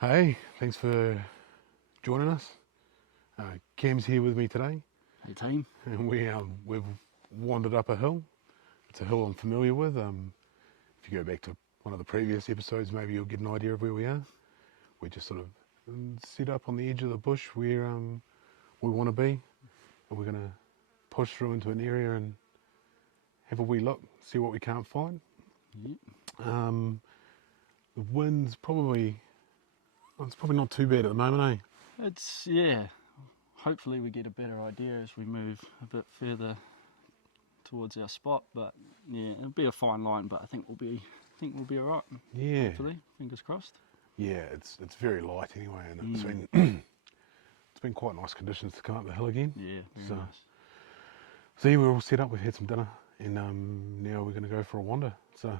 Hey, thanks for joining us. Cam's here with me today, Hey team. and we've wandered up a hill. It's a hill I'm familiar with. If you go back to one of the previous episodes, maybe you'll get an idea of where we are. We're just sort of set up on the edge of the bush where we want to be, and we're going to push through into an area and have a wee look, see what we can't find. Yep. The wind's probably not too bad at the moment, eh? It's, yeah, hopefully we get a better idea as we move a bit further towards our spot, but yeah, it'll be a fine line, but I think we'll be alright. Yeah. Hopefully, fingers crossed. Yeah, it's very light anyway, and it's been quite nice conditions to come up the hill again. Yeah, very So- nice. So yeah, we're all set up. We've had some dinner, and now we're going to go for a wander. So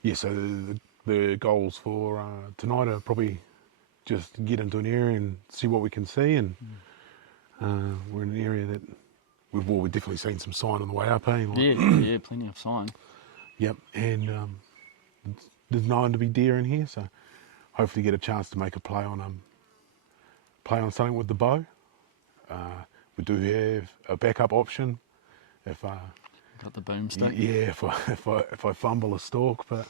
yeah, so the goals for tonight are probably just get into an area and see what we can see, and we're in an area that we've definitely seen some sign on the way up, eh? Like, Yeah, plenty of sign. Yep, and there's known to be deer in here, so hopefully get a chance to make a play on something with the bow. We do have a backup option if Got the boomstick. yeah, if I fumble a stalk, but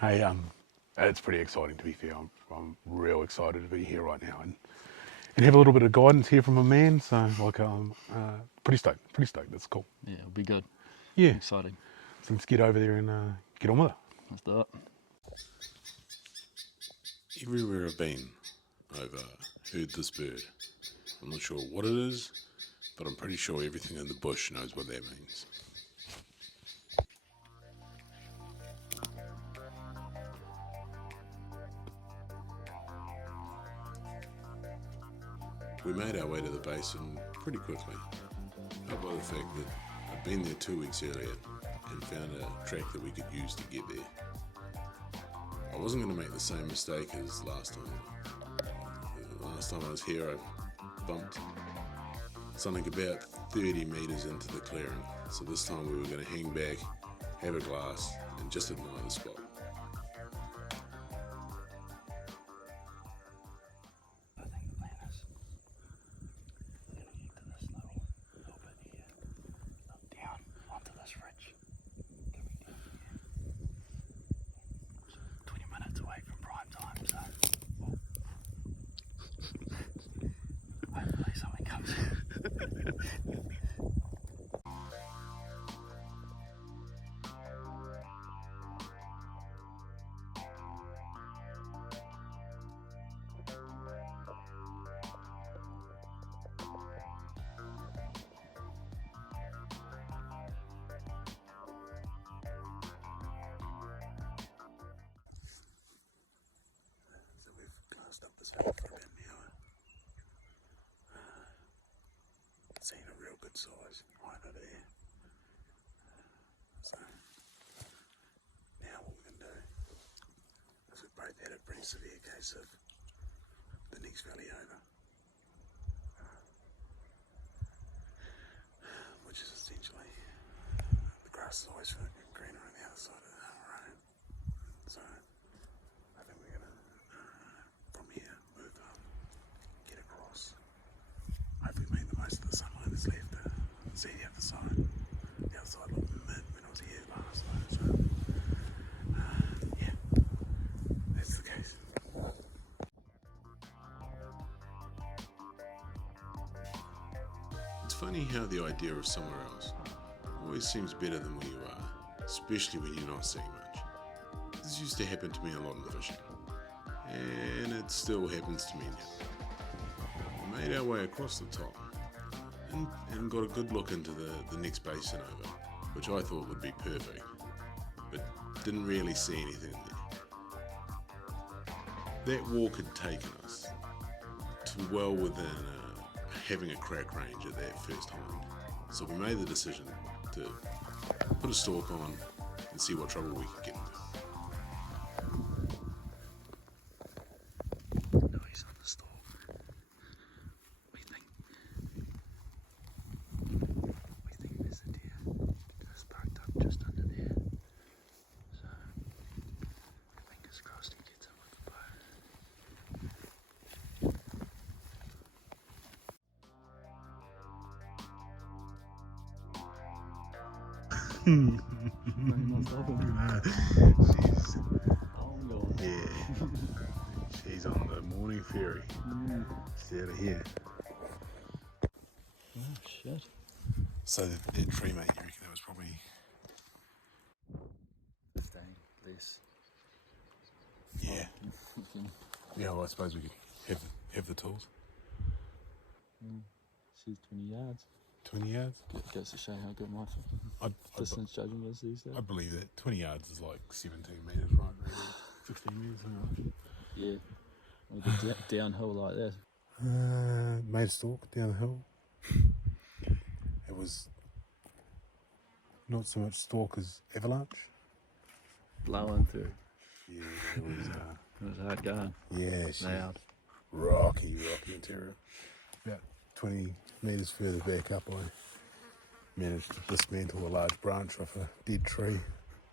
hey, it's pretty exciting to be fair. I'm real excited to be here right now and have a little bit of guidance here from a man. So like pretty stoked. That's cool. Yeah, it'll be good. Yeah. Exciting. So let's get over there and get on with it. Let's do it. Everywhere I've been, I've heard this bird. I'm not sure what it is, but I'm pretty sure everything in the bush knows what that means. We made our way to the basin pretty quickly, helped by the fact that I'd been there 2 weeks earlier and found a track that we could use to get there. I wasn't going to make the same mistake as last time. Last time I was here, I bumped something about 30 metres into the clearing. So this time we were going to hang back, have a glass, and just admire the spot. I think the plan is we're going to head to this little bit here, up down onto this ridge. Coming down here. 20 minutes away from prime time, so hopefully something comes in. So we've glassed up this hill for about an hour. Seen a real good size hider there. So now what we're going to do is we've both had a pretty severe case of the next valley over, which is essentially the grass is always greener on the other side of the road. So I think we're going to from here move up, get across, hopefully make the most of the sunlight that's left and see the other side. The other side looked mid when I was here last though, so yeah, that's the case. It's funny how the idea of somewhere else always seems better than where you are, especially when you're not seeing much. This used to happen to me a lot in the fishing, and it still happens to me now. We made our way across the top and got a good look into the next basin over, which I thought would be perfect, but didn't really see anything there. That walk had taken us to well within having a crack range at that first hind, so we made the decision to put a stalk on and see what trouble we could get into. He's on the stalk. We think there's a deer just parked up just under there. So fingers crossed he gets him with the bow. No, you're not stopping. She's, Oh God. yeah, she's on the morning ferry. She's out of here. Oh shit. So that tree, mate, you reckon that was probably 15 less. yeah. Fucking, Yeah, well, I suppose we could have the tools. she's 20 yards. 20 yards? Goes to show how good my I'd distance judging is these days. I believe that 20 yards is like 17 metres, right? Maybe 16 metres, something like Yeah. With a downhill like that. that. Made a stalk down the hill. It was not so much stalk as avalanche. Blowing through. Yeah, it was. It was hard going. Yeah, she's Loud. rocky and terrible. About 20 metres further back up, I managed to dismantle a large branch off a dead tree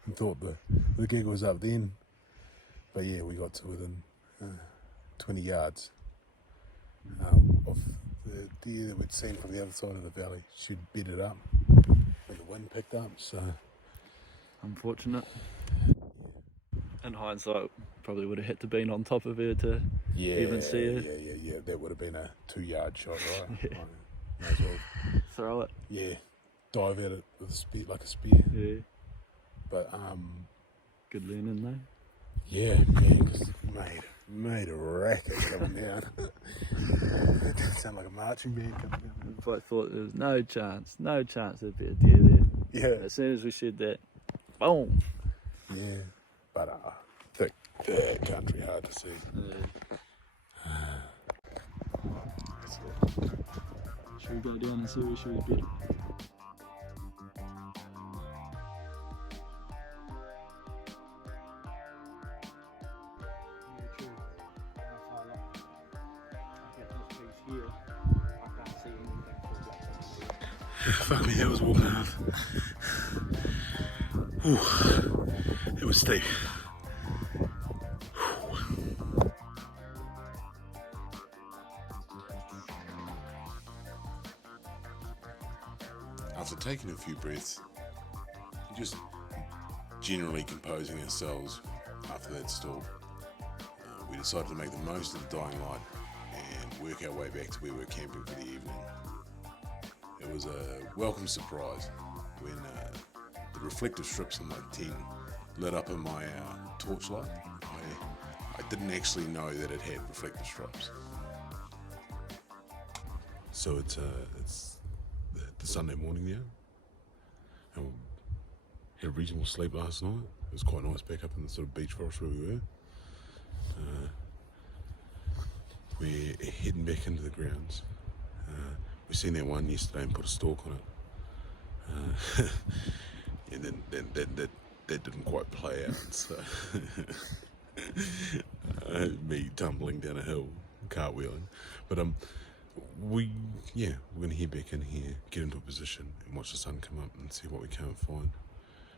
and thought the gig was up then. But yeah, we got to within 20 yards of the deer that we'd seen from the other side of the valley. She'd bedded up when the wind picked up, so Unfortunate. In hindsight, probably would have had to been on top of her to yeah, even see her. Yeah, that would have been a 2-yard shot, right? Yeah. Might as well, Throw it. yeah, dive at it with a spear, like a spear. Yeah. But Good learning though. yeah, because made a racket coming down. It didn't sound like a marching band coming down. I thought there was no chance there'd be a deer there. Yeah, As soon as we said that, boom. yeah, but thick country, hard to see. Should we go down and see where should we be? Fuck me, that was walking hard. Ooh, it was steep. After taking a few breaths, just generally composing ourselves after that stalk, we decided to make the most of the dying light and work our way back to where we were camping for the evening. It was a welcome surprise when the reflective strips on my tent lit up in my torchlight. I didn't actually know that it had reflective strips. So it's the Sunday morning now, and we had a reasonable sleep last night. It was quite nice back up in the sort of beach forest where we were. We're heading back into the grounds. We seen that one yesterday and put a stalk on it, and then that didn't quite play out. So me tumbling down a hill, cartwheeling, but we're gonna head back in here, get into a position, and watch the sun come up and see what we can't find.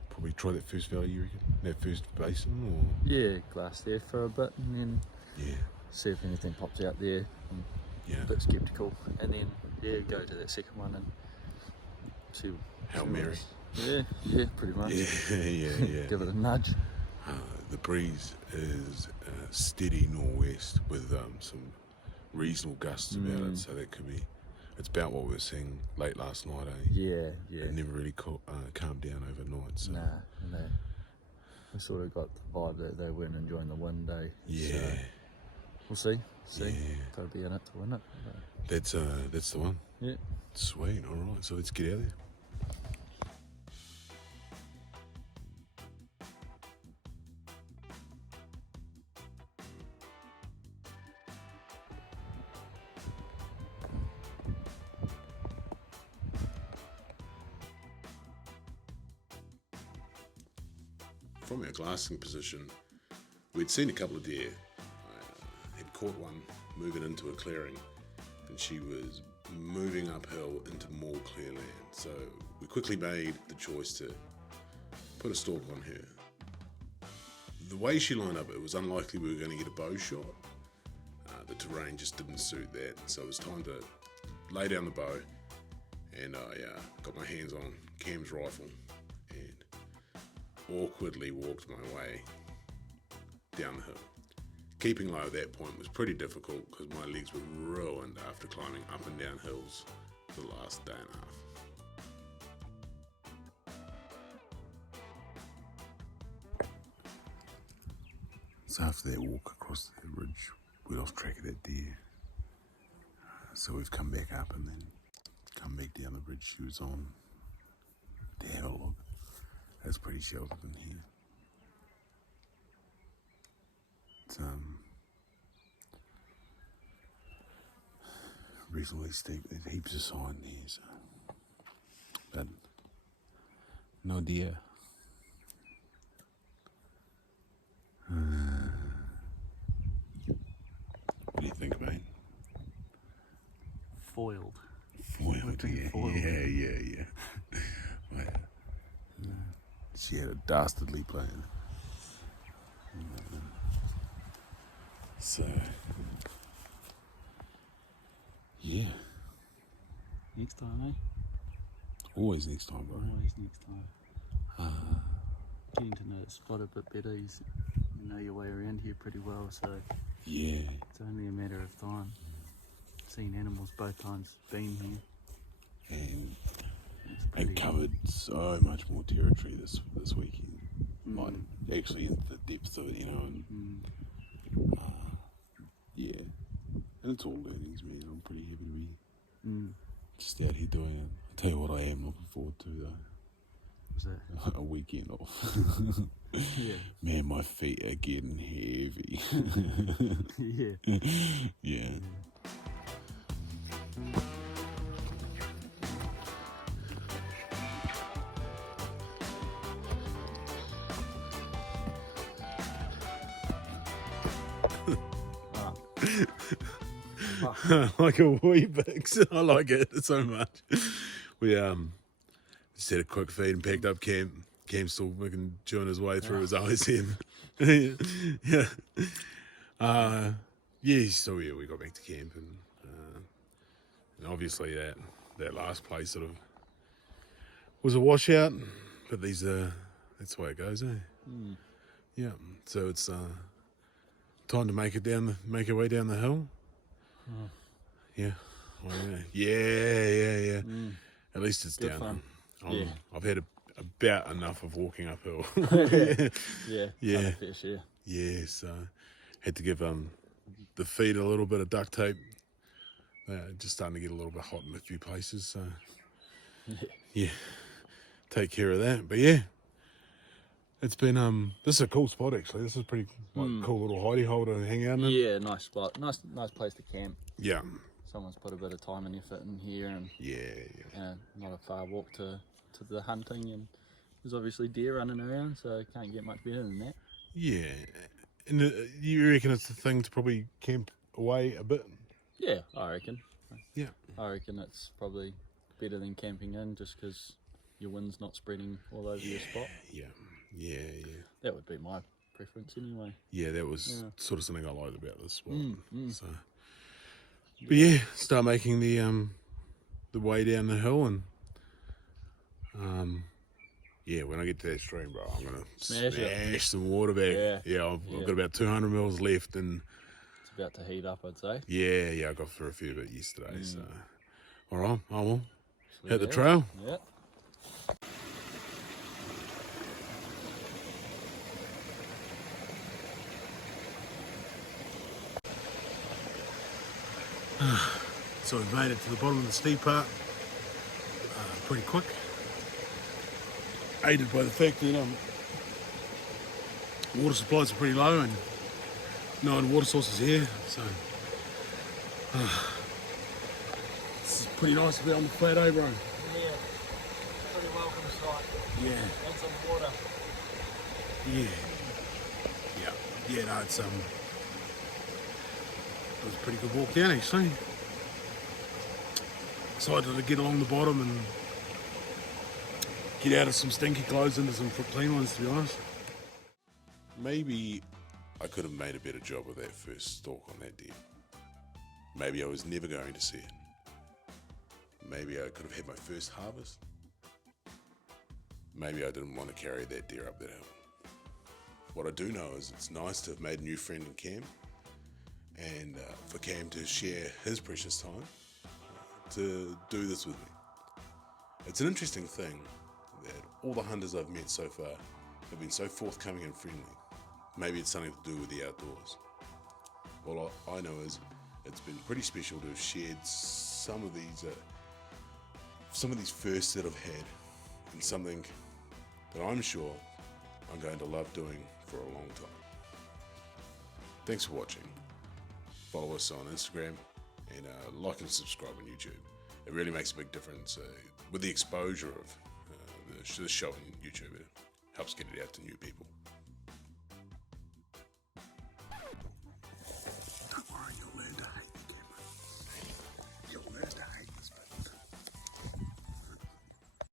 Probably try that first valley, you reckon? That first basin, or Yeah, glass there for a bit and then yeah, see if anything pops out there. I'm yeah. a bit sceptical. And then, go to that second one and see. Hail Mary. Yeah, pretty much. Yeah. Give it a nudge. The breeze is steady northwest with some reasonable gusts about it, so that could be. It's about what we were seeing late last night, eh? Yeah. It never really calmed down overnight. So. Nah. We sort of got the vibe that they weren't enjoying the wind, eh? Yeah. So we'll see. Yeah. Got to be in it to win it. That's the one. Yeah. Sweet. All right. So let's get out there. From our glassing position, we'd seen a couple of deer. I had caught one moving into a clearing, and she was moving uphill into more clear land. So we quickly made the choice to put a stalk on her. The way she lined up, it was unlikely we were going to get a bow shot. The terrain just didn't suit that, so it was time to lay down the bow, and I got my hands on Cam's rifle and awkwardly walked my way down the hill. Keeping low at that point was pretty difficult because my legs were ruined after climbing up and down hills for the last day and a half. So after that walk across the ridge, we lost track of that deer. So we've come back up and then come back down the bridge she was on to have a look. It's pretty sheltered in here. It's reasonably steep. There's heaps of sign there, so. But no deer. What do you think, mate? Foiled. Foiled, yeah. Foiled. Yeah. Well, she had a dastardly plan. So, yeah. Next time, eh? Always next time, bro. Always next time. Getting to know the spot a bit better. You know your way around here pretty well, so Yeah. it's only a matter of time. Seen animals both times been here. And It's pretty and covered so much more territory this weekend. Like, actually into the depths of it, you know, and yeah. And it's all learnings, man. I'm pretty happy to be just out here doing it. I'll tell you what I am looking forward to, though. What's that? A weekend off. Yeah. Man, my feet are getting heavy. Yeah. Yeah. Like a wee bix. I like it so much. We just had a quick feed and packed up camp. Camp's still fucking chewing his way through his OSM. Yeah. So yeah, we got back to camp and obviously that last place sort of was a washout, but that's the way it goes, eh? Yeah. So it's time to make our way down the hill. Yeah. Oh, yeah. At least it's Good down. fun. Yeah. I've had about enough of walking uphill. Yeah. Fair share. Yeah, so had to give the feet a little bit of duct tape. Just starting to get a little bit hot in a few places, so yeah, take care of that. But yeah, it's been this is a cool spot actually. This is a pretty cool little hidey hole to hang out in. Yeah, nice spot. Nice place to camp. Yeah. Someone's put a bit of time and effort in here, and not a far walk to the hunting, and there's obviously deer running around, so can't get much better than that. Yeah, and you reckon it's the thing to probably camp away a bit? Yeah, I reckon. Yeah. I reckon it's probably better than camping in, just because your wind's not spreading all over your spot. Yeah. That would be my preference anyway. Yeah, that was sort of something I liked about this spot. So, but yeah, start making the way down the hill, and when I get to that stream, bro, I'm gonna smash some water back. Yeah, I've got about 200 mils left, and it's about to heat up, I'd say. Yeah, I got through a fair bit yesterday, so all right, I will hit the Yeah. trail. Yeah. So we've made it to the bottom of the steep part pretty quick, aided by the fact that water supplies are pretty low and no other water sources here, so this is pretty nice to be on the flat, eh, bro? Yeah, pretty welcome sight. Yeah. And some water. Yeah, no, it was a pretty good walk down actually. Decided to get along the bottom and get out of some stinky clothes into some clean ones, to be honest. Maybe I could have made a better job of that first stalk on that deer. Maybe I was never going to see it. Maybe I could have had my first harvest. maybe I didn't want to carry that deer up that hill. What I do know is it's nice to have made a new friend in Cam, and for Cam to share his precious time to do this with me. It's an interesting thing that all the hunters I've met so far have been so forthcoming and friendly. Maybe it's something to do with the outdoors. All I know is it's been pretty special to have shared some of these firsts that I've had, and something that I'm sure I'm going to love doing for a long time. Thanks for watching. Follow us on Instagram and like and subscribe on YouTube. It really makes a big difference with the exposure of the show on YouTube. It helps get it out to new people.